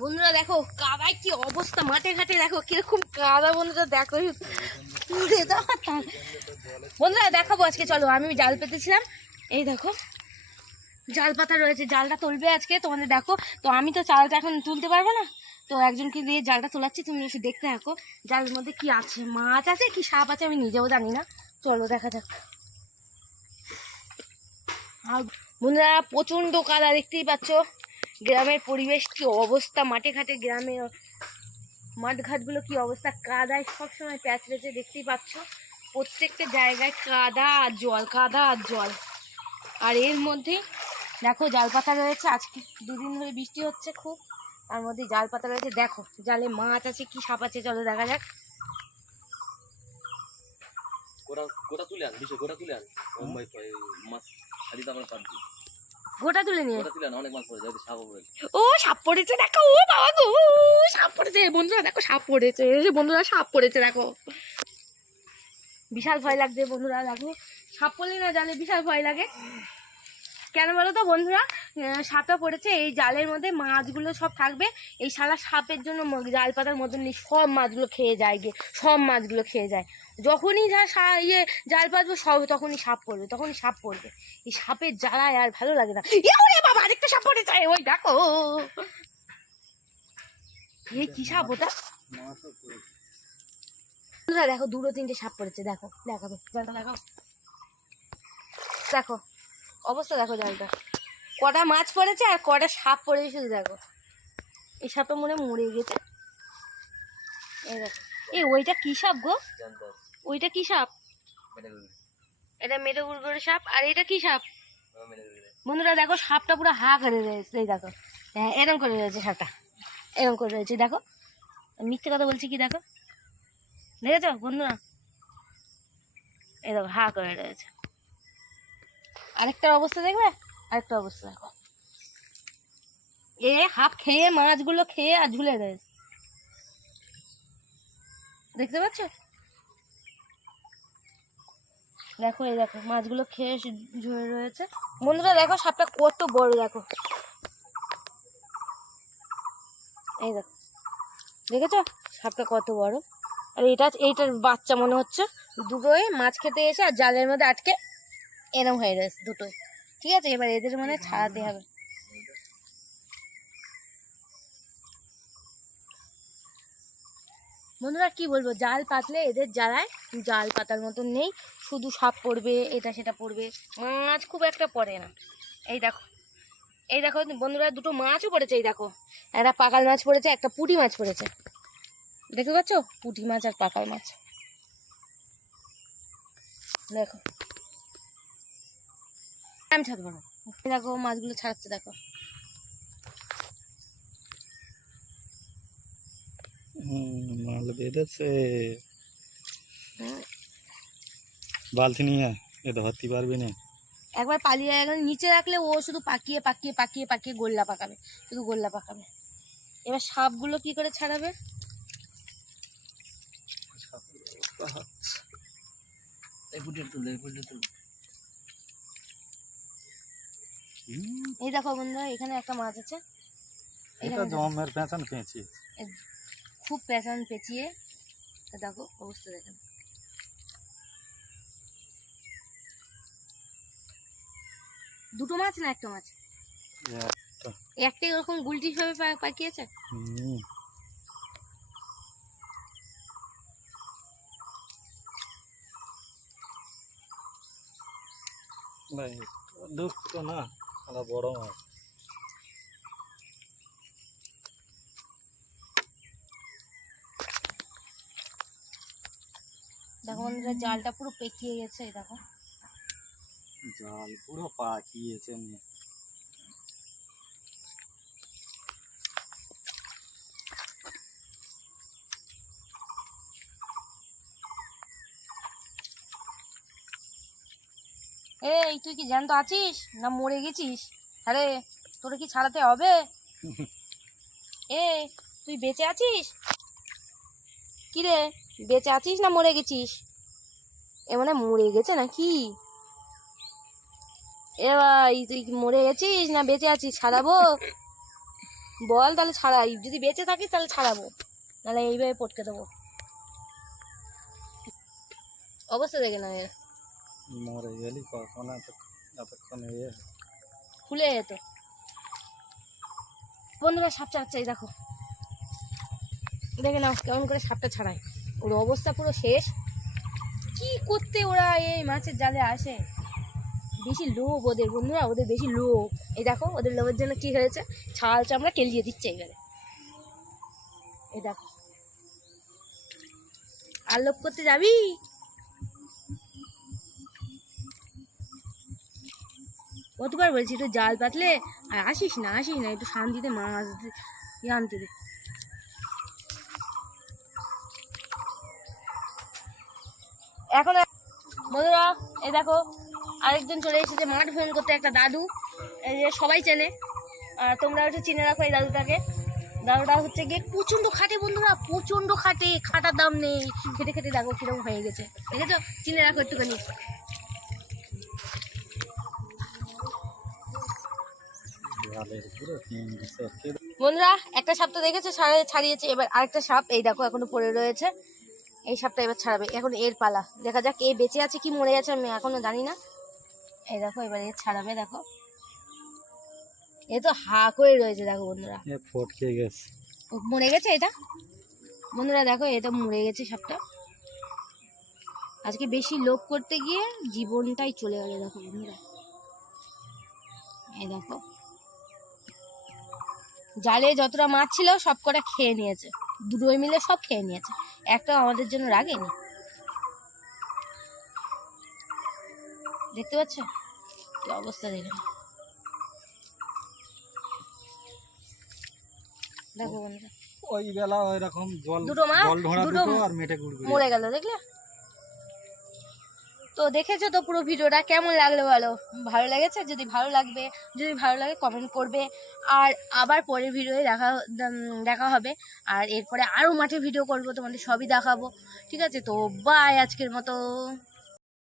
বন্ধুরা দেখো, কাদায় কি অবস্থা, মাঠে ঘাটে দেখো, কীরকম কাদা বন্ধুরা, দেখো। বন্ধুরা দেখাবো আজকে, চলো, আমি জাল পেতেছিলাম। এই দেখো, জাল পাতা রয়েছে, জালটা তুলবে আজকে, তোমাদের দেখো। তো আমি তো চালটা এখন তুলতে পারব না, তো একজনকে দিয়ে জালটা তোলাচ্ছি, তুমি এসে দেখতে থাকো, জালের মধ্যে কি আছে, মাছ আছে, কি সাপ আছে, আমি নিজেও জানি না। চলো, দেখা যাক। আর বন্ধুরা, প্রচণ্ড কাদা, দেখতেই পাচ্ছ। গ্রামের পরিবেশ কি অবস্থা? মাঠে ঘাটে গ্রামের মাঠ ঘাটগুলো কি অবস্থা? কাদায় সবসময় প্যাচ পেঁচে দেখতেই পাচ্ছ। প্রত্যেকটা জায়গায় কাদা আর জল, কাদা আর জল। আর এর মধ্যে দেখো জাল পাতা রয়েছে। আজকে দুদিন ধরে বৃষ্টি হচ্ছে খুব। তার মধ্যে জাল পাতা রয়েছে। দেখো জালে মাছ আছে কি সাপ আছে, চলো দেখা যাক। গোটা তুলে আন, বিশে, গোটা তুলে আন। মাছ খালি তো আমরা পাচ্ছি গোটা তুলে নিয়ে। অনেক মাছ সাপ ও সাপ পড়েছে দেখো ও বাবা গো সাপ পড়েছে। বন্ধুরা দেখো সাপ পড়েছে। বন্ধুরা সাপ পড়েছে দেখো। বিশাল ভয় লাগছে বন্ধুরা দেখো। সাপ পড়লে না জানে বিশাল ভয় লাগে। কেন বলো তো বন্ধুরা সাপটা পড়েছে, এই জালের মধ্যে মাছগুলো সব থাকবে। এই শালা সাপের জন্য জাল পাতার নেই সব মাছগুলো খেয়ে যায় গিয়ে, সব মাছগুলো খেয়ে যায়। যখনই যা ইয়ে জাল পাতবো, সব তখনই সাপ পড়বে, তখনই সাপ পড়বে। এই সাপের জ্বালায় আর ভালো লাগে না। বাবা, আরেকটা সাপ পড়েছে। ওই দেখো। এই কি সাপ ওটা? দেখো, দুটো তিনটে সাপ পড়েছে, দেখো, দেখাবে। দেখো দেখো। অবস্থা দেখো জালটা। কটা মাছ পড়েছে আর কটা সাপ পড়েছে শুধু দেখো। এই সাপটা মনে মরে গেছে। এই দেখো। এই ওইটা কি সাপ গো? ওইটা কি সাপ? মেরে এটা মেটে গুড়গুড়ে সাপ। আর এটা কি সাপ? বন্ধুরা দেখো, সাপটা পুরো হা করে রয়েছে। এই দেখো। হ্যাঁ এরম করে রয়েছে সাপটা। এরম করে রয়েছে। দেখো। মিথ্যে কথা বলছি কি দেখো? দেখেছ বন্ধুরা? এই দেখো, হা করে রয়েছে। আরেকটার অবস্থা দেখবে? আরেকটা অবস্থা দেখো। এ হাফ খেয়ে মাছগুলো খেয়ে আর ঝুলে রয়েছে। দেখতে পাচ্ছ? দেখো, এই দেখো, মাছগুলো খেয়ে ঝুলে রয়েছে। বন্ধুরা, দেখো, সাপটা কত বড়, দেখো। এই দেখো, দেখেছ? সাপটা কত বড়। আর এটা, এইটার বাচ্চা মনে হচ্ছে। দুটোই মাছ খেতে এসে আর জালের মধ্যে আটকে এরম হয়ে রয়েছে দুটোই। ঠিক আছে, এবার এদের মনে ছাড়াতে হবে। বন্ধুরা, কি বলব, জাল পাতলে এদের জ্বালায় জাল পাতার মতন নেই। শুধু সাপ পড়বে, এটা সেটা পড়বে, মাছ খুব একটা পড়ে না। এই দেখো এই দেখো বন্ধুরা, দুটো মাছও পড়েছে, এই দেখো। একটা পাকাল মাছ পড়েছে, একটা পুটি মাছ পড়েছে। দেখতে পাচ্ছ? পুটি মাছ আর পাকাল মাছ। দেখো। আমি ছাড়বো না। দেখো মাছগুলো ছাড়াচ্ছে দেখো। হুম, মাল বেঁধেছে। বালতি নিয়ে এ ধরতে পারবি না। একবার পালিয়ে গেলে নিচে রাখলে ও শুধু পাকিয়ে পাকিয়ে পাকিয়ে পাকিয়ে গোল্লা পাকাবে শুধু গোল্লা পাকাবে। এবার সাপগুলো কি করে ছাড়াবে? তুলে তুলে। এই দেখো বন্ধুরা এখানে একটা মাছ আছে। এটা জমের পেঁচান পেঁচি খুব পেঁচান পেঁচিয়ে। দেখো অবস্থা দেখেন। দুটো মাছ না একটা মাছ? একটা। একটাই ওরকম গুলটি ভাবে পা- পাকিয়েছে? দুঃখ না? ওরা বড় মাছ দেখো বন্ধুরা জালটা পুরো পেকিয়ে গেছে এই দেখো জাল পুরো পাকিয়েছে নিয়ে এই তুই কি জ্যান্ত আছিস? না মরে গেছিস? আরে তোরে কি ছাড়াতে হবে? এ তুই বেঁচে আছিস? কি রে বেঁচে আছিস না মরে গেছিস? এ মানে মরে গেছে নাকি? এ ভাই তুই কি মরে গেছিস না বেঁচে আছিস? ছাড়াবো? বল তাহলে ছাড়াই। যদি বেঁচে থাকিস তাহলে ছাড়াবো। নাহলে এইভাবে পটকে দেবো। অবস্থা দেখে না। এর মরে গেলি, কখন এতক্ষণ খুলে যেত বন্ধুরা সাপ এই দেখো। দেখে নাও, কেমন করে সাপটা ছাড়ায়। ওর অবস্থা পুরো শেষ। কি করতে ওরা এই মাছের জালে আসে? বেশি লোভ ওদের, বন্ধুরা, ওদের বেশি লোভ। এই দেখো, ওদের লোভের জন্য কি হয়েছে? ছাল চামড়া কেলিয়ে দিচ্ছে এবারে এই দেখো। আর লোভ করতে যাবি? কতবার বলছি, একটু জাল পাতলে আর আসিস না আসিস না, একটু শান্তিতে মাছ আনতে দে। এখন বন্ধুরা, এই দেখো, আরেকজন চলে এসেছে মাঠ ফোন করতে, একটা দাদু, এই যে সবাই চেনে। আর তোমরা একটু চিনে রাখো এই দাদুটাকে। দাদুটা হচ্ছে গিয়ে প্রচণ্ড খাটে, বন্ধুরা, প্রচণ্ড খাটে, খাটার দাম নেই। খেটে খেটে দেখো কীরকম হয়ে গেছে। দেখেছ? চিনে রাখো একটুখানি জালের পুরো তিন বছর কে বন্ধুরা একটা সাপ তো দেখেছ? ছাড়ে- ছাড়িয়েছে। এবার আরেকটা সাপ এই দেখো এখনও পড়ে রয়েছে। এই সাপটা এবার ছাড়াবে। এখন এর পালা। দেখা যাক এ বেঁচে আছে কি মরে গেছে আমি এখনও জানি না। এই দেখো এবার এর ছাড়াবে দেখো। এ তো হা করে রয়েছে দেখো বন্ধুরা। ফটকে গেছে। ও মরে গেছে এটা? বন্ধুরা দেখো এটা মরে গেছে সাপটা। আজকে বেশি লোভ করতে গিয়ে জীবনটাই চলে গেল দেখো বন্ধুরা। এই দেখো। জালে যতটা মাছ ছিল সব কটা খেয়ে নিয়েছে। দুটোই মিলে সব খেয়ে নিয়েছে। একটা আমাদের জন্য রাগেনি। দেখতে পাচ্ছ? কি অবস্থা দেখে দেখো বন্ধুরা। ওই বেলা ওই রকম জল দুটো মাছ, দুটো মরে গেল দেখলে? তো দেখেছ তো পুরো ভিডিওটা? কেমন লাগল বলো? ভালো লেগেছে? যদি ভালো লাগবে, যদি ভালো লাগে কমেন্ট করবে। আর আবার পরের ভিডিওয়ে দেখা দেখা হবে। আর এরপরে আরও মাঠে ভিডিও করব, তোমাদের সবই দেখাবো। ঠিক আছে তো বাই আজকের মতো।